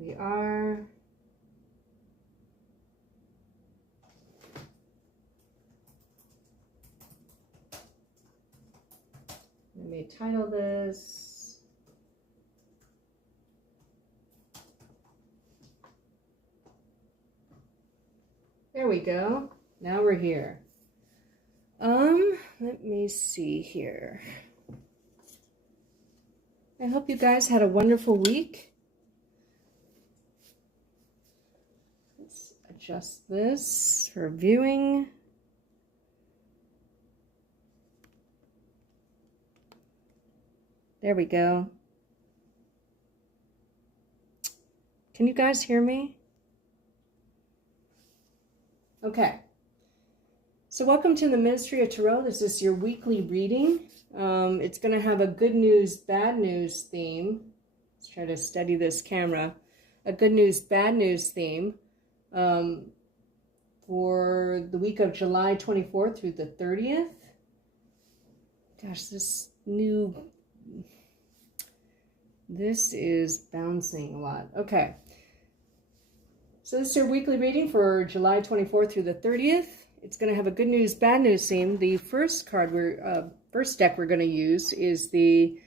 We are. Let me title this. There we go. Now we're here. Let me see here. I hope you guys had a wonderful week. Let's adjust this for viewing. There we go. Can you guys hear me? Okay. So welcome to the Ministry of Tarot. This is your weekly reading. It's going to have a good news, bad news theme. Let's try to steady this camera. A good news, bad news theme for the week of July 24th through the 30th. Gosh, this is bouncing a lot. Okay. So this is your weekly reading for July 24th through the 30th. It's going to have a good news, bad news theme. The first card, first deck we're going to use is the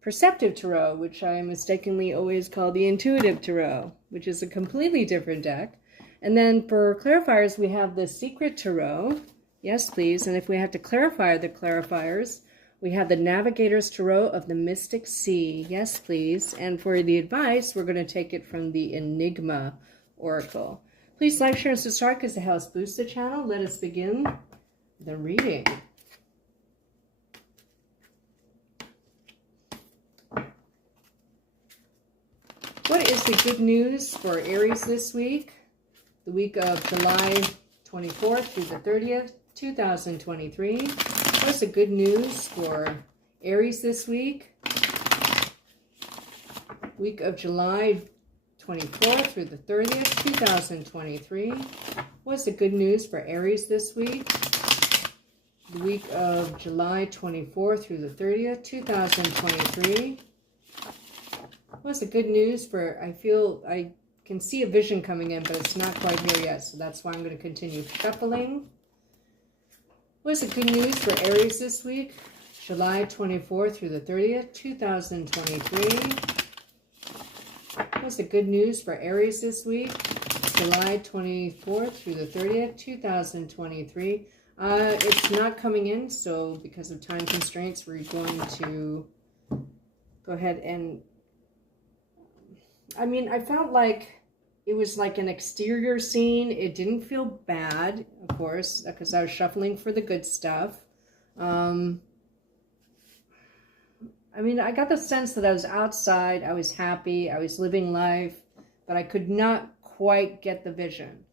Perceptive Tarot, which I mistakenly always call the Intuitive Tarot, which is a completely different deck. And then for clarifiers, we have the Secret Tarot. Yes, please. And if we have to clarify the clarifiers, we have the Navigator's Tarot of the Mystic Sea. Yes, please. And for the advice, we're going to take it from the Enigma Oracle. Please like, share, and subscribe because it helps boost the channel. Let us begin the reading. What is the good news for Aries this week? The week of July 24th through the 30th, 2023. What's the good news for Aries this week? Week of July 24th through the 30th, 2023. What's the good news for Aries this week? The week of July 24th through the 30th, 2023. What's the good news for, I can see a vision coming in, but it's not quite here yet, so that's why I'm going to continue shuffling. What's the good news for Aries this week? July 24th through the 30th, 2023. What's the good news for Aries this week? July 24th through the 30th, 2023. It's not coming in, so because of time constraints, we're going to go ahead and... I felt like it was like an exterior scene. It didn't feel bad, of course, because I was shuffling for the good stuff. I got the sense that I was outside, I was happy, I was living life, but I could not quite get the vision.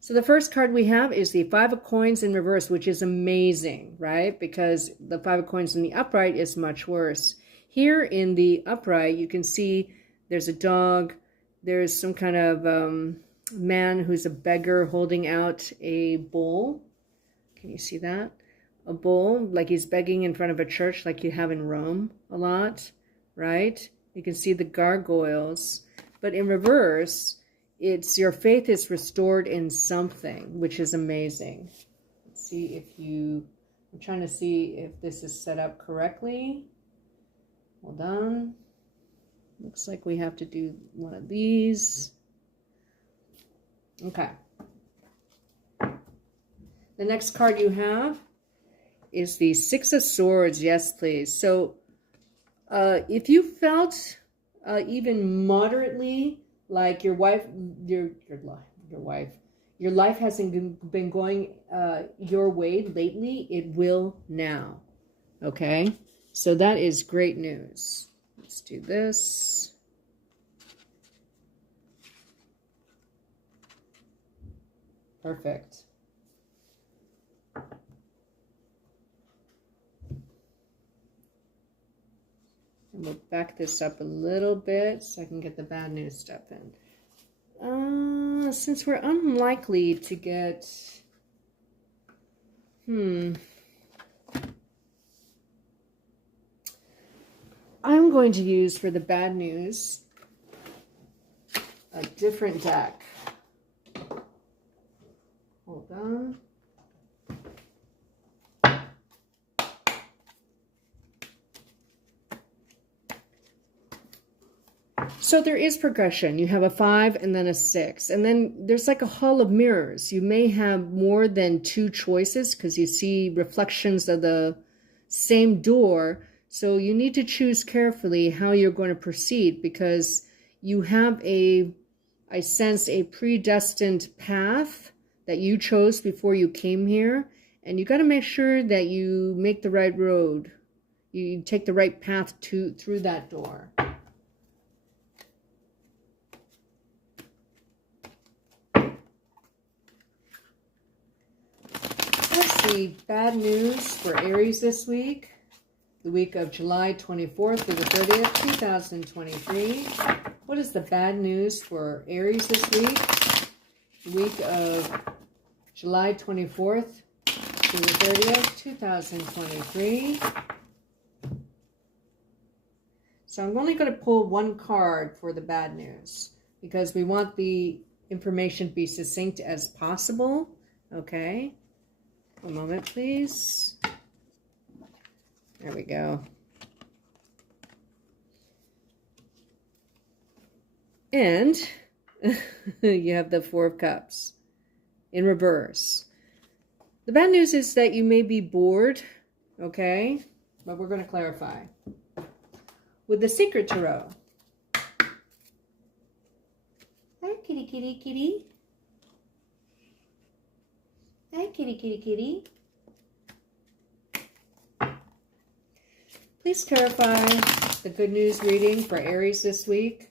So the first card we have is the Five of Coins in reverse, which is amazing, right? Because the Five of Coins in the upright is much worse. Here in the upright, you can see there's a dog, there's some kind of man who's a beggar holding out a bowl. Can you see that? A bowl, like he's begging in front of a church like you have in Rome a lot, right? You can see the gargoyles. But in reverse, it's your faith is restored in something, which is amazing. Let's see if I'm trying to see if this is set up correctly. Hold on. Looks like we have to do one of these. Okay. The next card you have is the Six of Swords. Yes, please. So if you felt even moderately like your life hasn't been going your way lately, it will now. Okay? So that is great news. Let's do this. Perfect. And we'll back this up a little bit so I can get the bad news stuff in. Since we're unlikely to get... I'm going to use for the bad news a different deck. Hold on. So there is progression. You have a 5 and then a 6. And then there's like a hall of mirrors. You may have more than 2 choices because you see reflections of the same door. So you need to choose carefully how you're going to proceed, because you have I sense a predestined path that you chose before you came here. And you got to make sure that you make the right road. You take the right path through that door. The bad news for Aries this week, the week of July 24th through the 30th, 2023. What is the bad news for Aries this week? The week of July 24th through the 30th, 2023. So I'm only going to pull one card for the bad news because we want the information to be succinct as possible. Okay. One moment, please. There we go. And you have the 4 of Cups in reverse. The bad news is that you may be bored, okay? But we're going to clarify. With the Secret Tarot. Hi, kitty, kitty, kitty. Hi, kitty, kitty, kitty. Please clarify the good news reading for Aries this week,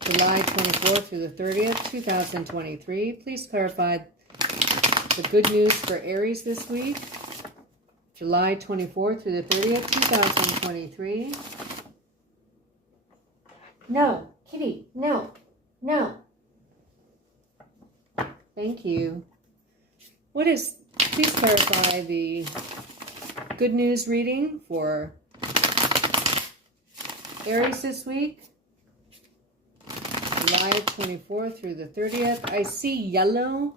July 24th through the 30th, 2023. Please clarify the good news for Aries this week, July 24th through the 30th, 2023. No, kitty, no, no. Thank you. Please clarify the good news reading for Aries this week, July 24th through the 30th. I see yellow,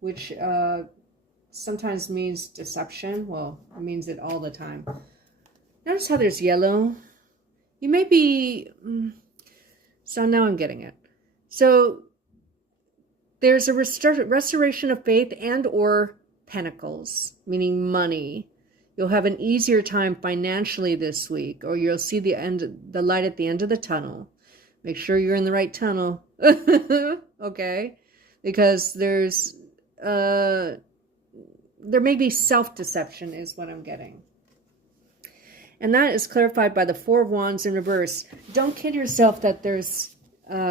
which sometimes means deception. Well, it means it all the time. Notice how there's yellow. You may be... So now I'm getting it. So there's a restoration of faith and or pentacles, meaning money. You'll have an easier time financially this week, or you'll see the light at the end of the tunnel. Make sure you're in the right tunnel, okay? Because there may be self-deception is what I'm getting. And that is clarified by the 4 of Wands in reverse. Don't kid yourself that there's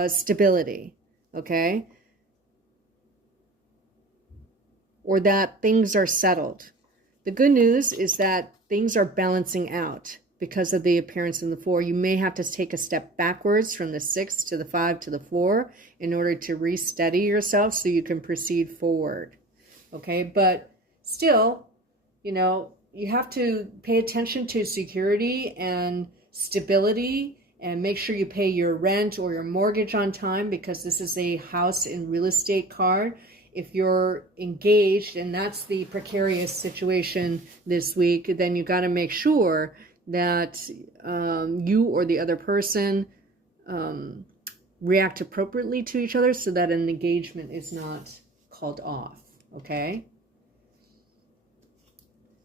stability, okay? Or that things are settled. The good news is that things are balancing out because of the appearance in the 4. You may have to take a step backwards from the 6 to the 5 to the 4 in order to re-steady yourself so you can proceed forward. Okay, but still, you know, you have to pay attention to security and stability and make sure you pay your rent or your mortgage on time, because this is a house and real estate card. If you're engaged and that's the precarious situation this week, then you got to make sure that you or the other person react appropriately to each other so that an engagement is not called off, okay?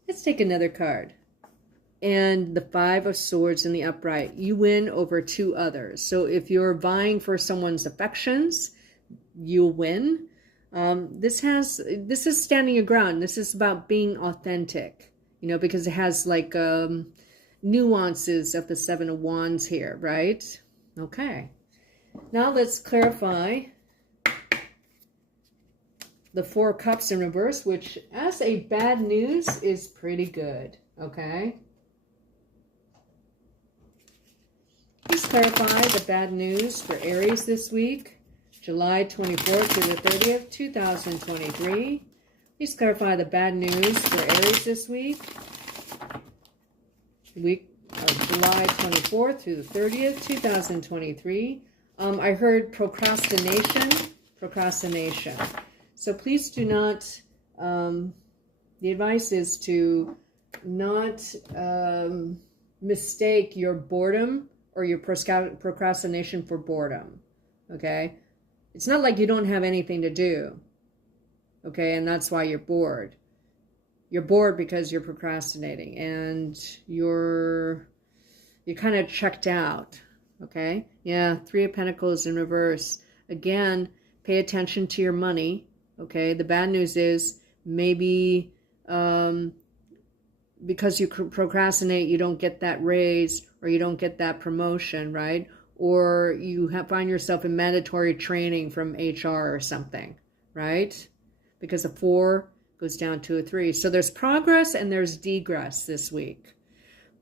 Let's take another card. And the 5 of Swords in the upright. You win over 2 others. So if you're vying for someone's affections, you'll win. This is standing your ground. This is about being authentic, you know, because it has like nuances of the 7 of Wands here, right? Okay. Now let's clarify the 4 of Cups in reverse, which as a bad news is pretty good, okay? Please clarify the bad news for Aries this week, July 24th through the 30th, 2023. Please clarify the bad news for Aries this week, week of July 24th through the 30th, 2023. I heard procrastination. So please do not, the advice is to not mistake your boredom or your procrastination for boredom, okay? It's not like you don't have anything to do, okay, and that's why you're bored. You're bored because you're procrastinating and you're kind of checked out, okay? Yeah, Three of Pentacles in reverse. Again, pay attention to your money, okay? The bad news is maybe because you procrastinate, you don't get that raise or you don't get that promotion, right? Or you find yourself in mandatory training from HR or something, right? Because a 4 goes down to a 3. So there's progress and there's degress this week.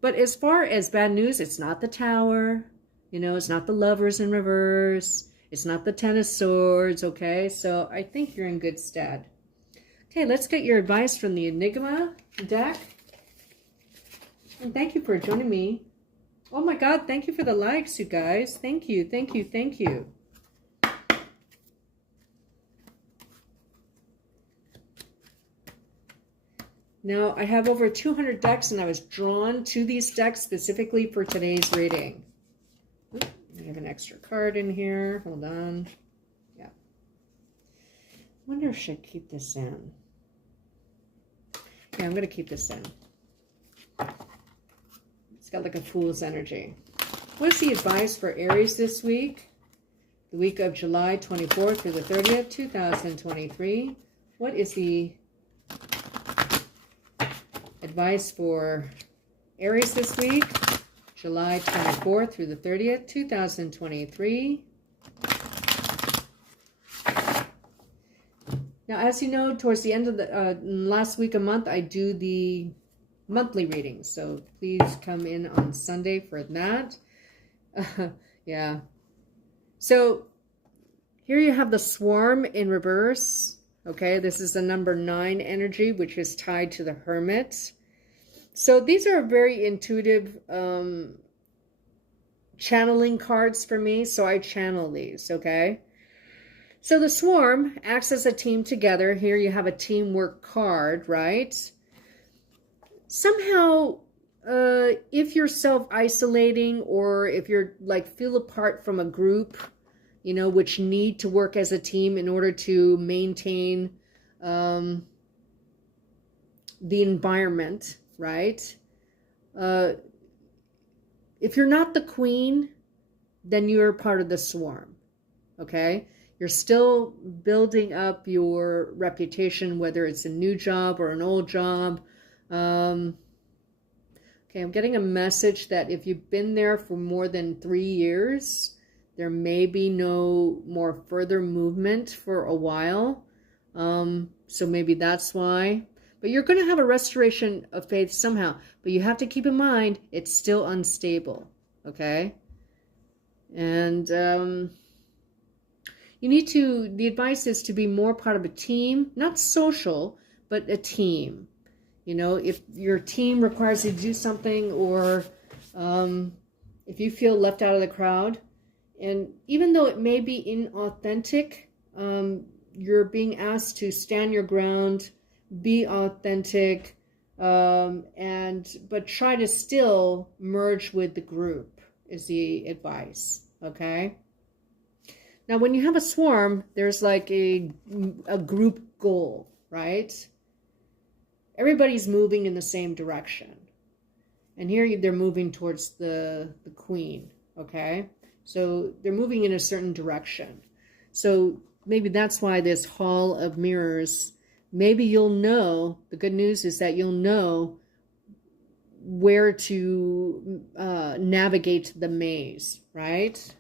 But as far as bad news, it's not the Tower, you know, it's not the Lovers in reverse, it's not the Ten of Swords, okay? So I think you're in good stead. Okay, let's get your advice from the Enigma deck. And thank you for joining me. Oh my God, thank you for the likes, you guys. Thank you, thank you, thank you. Now, I have over 200 decks, and I was drawn to these decks specifically for today's reading. Oops, I have an extra card in here. Hold on. Yeah. I wonder if I should keep this in. Yeah, I'm going to keep this in. It's got like a fool's energy. What's the advice for Aries this week? The week of July 24th through the 30th, 2023. What is the advice for Aries this week? July 24th through the 30th, 2023. Now, as you know, towards the end of the last week a month, I do the monthly readings. So please come in on Sunday for that. Yeah. So here you have the Swarm in reverse. Okay, this is the number 9 energy, which is tied to the Hermit. So these are very intuitive channeling cards for me, so I channel these, okay? So the Swarm acts as a team together. Here you have a teamwork card, right? Somehow, if you're self-isolating or if you're like feel apart from a group, you know, which need to work as a team in order to maintain the environment, right? If you're not the queen, then you're part of the Swarm, okay? You're still building up your reputation, whether it's a new job or an old job. Okay, I'm getting a message that if you've been there for more than 3 years, there may be no more further movement for a while. So maybe that's why. But you're going to have a restoration of faith somehow. But you have to keep in mind, it's still unstable. Okay? And you need to, the advice is to be more part of a team. Not social, but a team. You know, if your team requires you to do something, or if you feel left out of the crowd, and even though it may be inauthentic, you're being asked to stand your ground, be authentic, but try to still merge with the group is the advice, okay? Now, when you have a Swarm, there's like a group goal, right? Everybody's moving in the same direction. And here they're moving towards the queen, okay? So they're moving in a certain direction. So maybe that's why this Hall of Mirrors, maybe you'll know, the good news is that you'll know where to navigate the maze, right?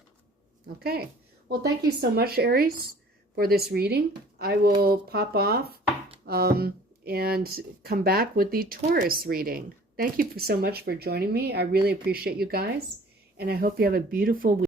Okay. Well, thank you so much, Aries, for this reading. I will pop off and come back with the Taurus reading. Thank you so much for joining me. I really appreciate you guys, and I hope you have a beautiful week.